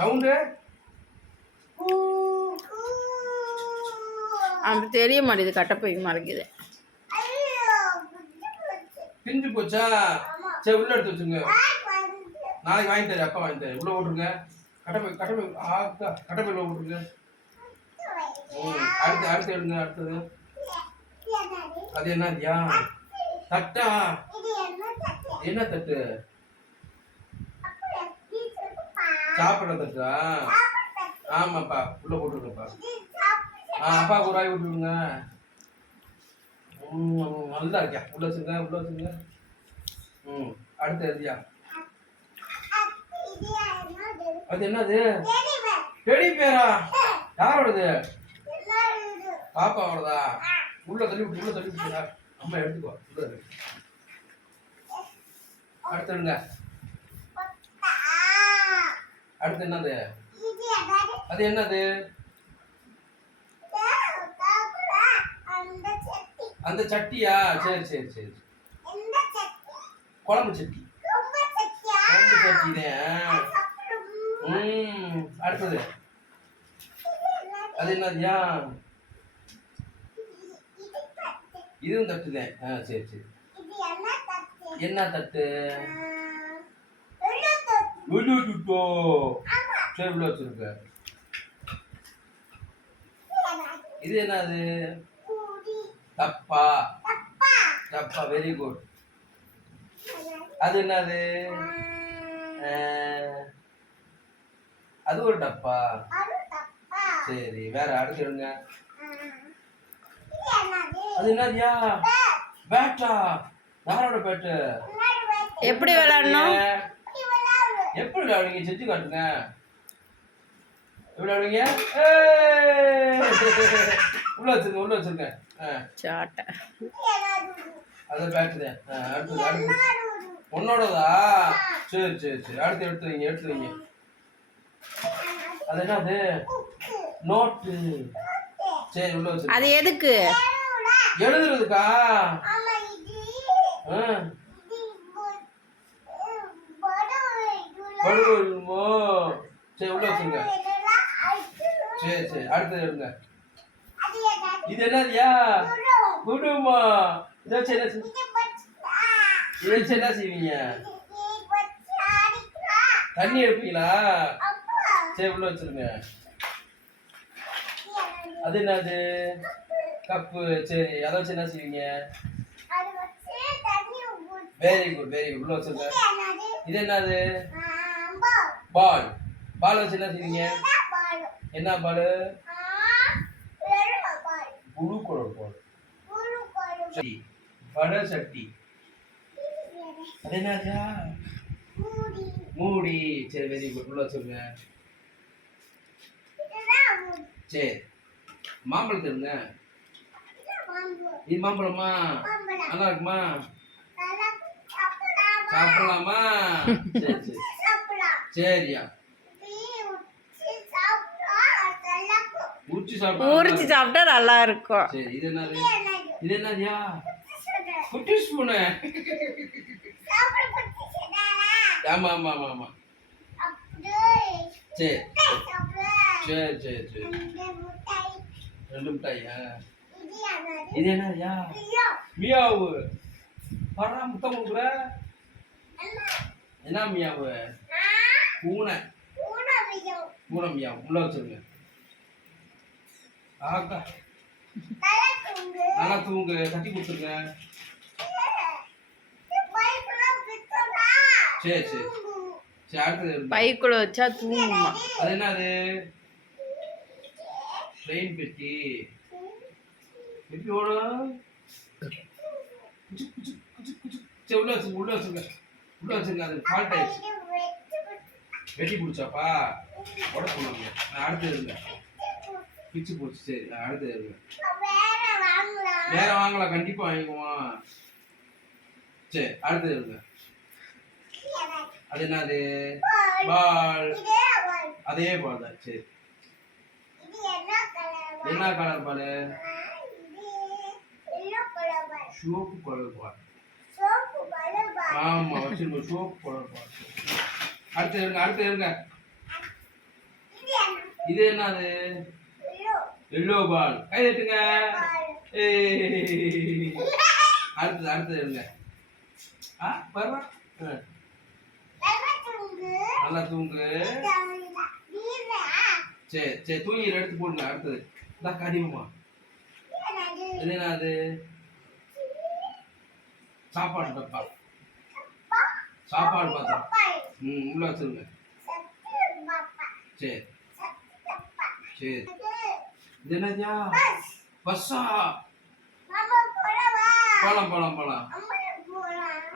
Sound அப்படி தெரிய மாட்டேது கட்டப்பை மறைக்குது. பிஞ்சு போச்சா? சரி உள்ள எடுத்து வச்சுங்க நாளைக்கு வாங்கி தரேன் அப்பா வாங்கி தரேன். உள்ள போட்டுருங்க கட்டப்பை கட்டப்பை ஆக்கா கட்டப்பையில் போட்டுருங்க ம் அடுத்து அடுத்து எடுங்க அடுத்தது. அது என்னதியா தட்டா? என்ன தட்டு? சாப்பிட்ற ஆமாப்பா உள்ள போட்டுருக்கப்பா ஆ அப்பா ஒரு ஆய் விட்டுருங்க ம் நல்லா இருக்கியா? உள்ள வச்சுங்க உள்ள வச்சுங்க ம் அடுத்து எழுதியா அது என்னது? டெடி பேரா? யாரோடது? பாப்பாவோடதா? உள்ள தள்ளி விட்டு உள்ள தள்ளி விட்டுங்க அம்மா எடுத்துக்கோ உள்ள தள்ளி. அடுத்து என்னது? அது என்னது? அந்த சட்டியா? சரி சரி சரி. குழம்பு சட்டி. குழம்பு சட்டி தான் ம் அடுத்தது. அது என்னதுயா இதுவும் தட்டு தான் ஆ சரி சரி. என்ன தட்டு? வெளியே சரி டேபிள் வச்சிருக்க இது என்னது? தப்பா தப்பா வெரி குட் அது என்னது? அது ஒரு டப்பா. சரி வேற அடுத்து எடுங்க அது என்னதுயா? பேட்டா. யாரோட பேட்டு? எப்படி விளையாடணும்? எப்படி விளையாடுவீங்க? செஞ்சு காட்டுங்க. எப்படி விளையாடுவீங்க? ஏய்! உள்ள வச்சிருங்க உள்ள வச்சிருங்க. ஆ. சாட்டை. அது பேட்டு தான் ஆ, அடுத்தது அடுத்து. உன்னோடதா? சரி சரி சரி. அடுத்து எடுத்து வைங்க எடுத்து வைங்க அது என்னது? நோட்டு. சரி உள்ள வச்சிருங்க. அது எதுக்கு? எழுதுறதுக்கா? ஆ. படுவோமோ சரி உள்ள வச்சிருங்க. சரி சரி அடுத்தது எடுங்க இது என்னதுயா குடுமா இதை வச்சு என்ன இதை வச்சு என்ன செய்வீங்க? தண்ணி எடுப்பீங்களா? சரி உள்ள வச்சிருங்க. அது என்னது? கப்பு. சரி அதை வச்சு என்ன செய்வீங்க? வெரி குட் வெரி குட் உள்ள வச்சிருங்க. இது என்னது? பால். பால் வச்சு என்ன செய்வீங்க என்ன பால்? புழு குழல் பால். சரி. வடை சட்டி. அது என்னாச்சா மூடி. சரி வெரி குட் உள்ள வச்சிருங்க சரி. மாம்பழம் தருங்க. இது மாம்பழமா? நல்லா இருக்குமா? சாப்பிடலாமா? சரி சரி. சரியா? உரிச்சு சாப்பிட்டா நல்லா இருக்கும். சரி இது என்னது? இது என்னதுயா? குட்டி ஸ்பூனு. ஆமா ஆமா ஆமா ஆமா. சரி சரி சரி சரி. ரெண்டு மிட்டாய். இது என்னதுயா? மியாவு. பரா முத்தம் கொடுக்குற? என்ன மியாவு? பூனை. பூனை மியாவு உள்ள வச்சிருங்க ஆக்கா நல்லா தூங்கு. கட்டி கொடுத்துருங்க சரி சரி. சரி அடுத்தது. பைக்குள்ள வச்சா தூங்குமா? அது என்னது? ட்ரெயின் பெட்டி. எப்படி ஓடும்? சரி உள்ள வச்சுங்க உள்ள வச்சுங்க உள்ள வச்சுங்க அது ஃபால்ட் ஆயிடுச்சு. வெட்டி பிடிச்சாப்பா? உடம்பு போனாங்க. அடுத்து இருங்க பிச்சு போச்சு. சரி அடுத்து இருங்க வேற வாங்கலாம் கண்டிப்பா வாங்கிக்குவோம். சரி அடுத்து இருங்க அது என்னது? பால். அதே பால் தான் சரி. என்ன colour ball? Soap colour ball. ஆமா வச்சிருக்கோம் சோப்பு கலர் பால். அடுத்து இருங்க அடுத்து இருங்க. இது என்னது? எல்லோ. பால். கை தட்டுங்க. அடுத்தது அடுத்தது எடுங்க ஆ பரவா? நல்லா தூங்கு. சரி சரி தூங்கி எடுத்து போடுங்க அடுத்தது. இந்தா கடிமமா இது என்னது? சாப்பாடு டப்பா சாப்பாடு பாத்திரம் ம் உள்ள வச்சிருங்க சரி. சரி. இது என்னதுயா பஸ்ஸா? போலாம் போலாம் போலாம்.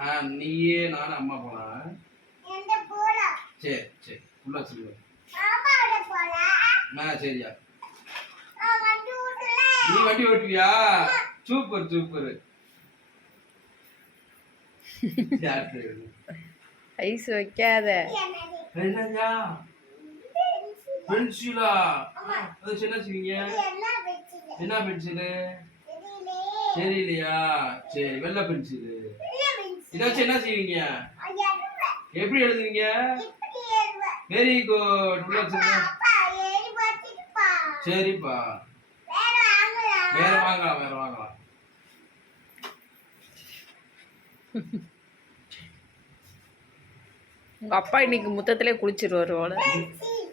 ஆ நீயே நானும் அம்மா போலாம். சரி சரி. உள்ள வச்சிருங்க ஆ சரியா. நீ வண்டி ஓட்டுவியா? Super super. ஐஸ் வைக்காத. பென்சிலா? அது என்ன செய்வீங்க என்ன பென்சிலு? தெரியலையா? சரி வெள்ளை பென்சிலு. இதை வச்சு என்ன செய்வீங்க? எப்படி எழுதுவீங்க? வெரி குட் உள்ள சரிப்பா. வேற வாங்கலாம் வேற வாங்கலாம். உங்க அப்பா இன்னைக்கு முத்தத்திலே குளிச்சிருவாரு போல.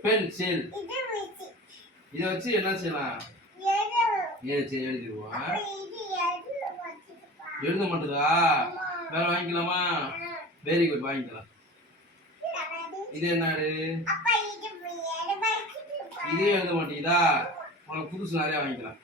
பென்சில் இதை வச்சு என்ன செய்யலாம்? ஏ சரி எழுதிடுவோம் எழுத மாட்டேதா? வேற வாங்கிக்கலாமா? வெரி குட் வாங்கிக்கலாம். இது என்னது? இதே எழுத மாட்டேங்குதா உனக்கு புதுசு நிறைய வாங்கிக்கலாம்.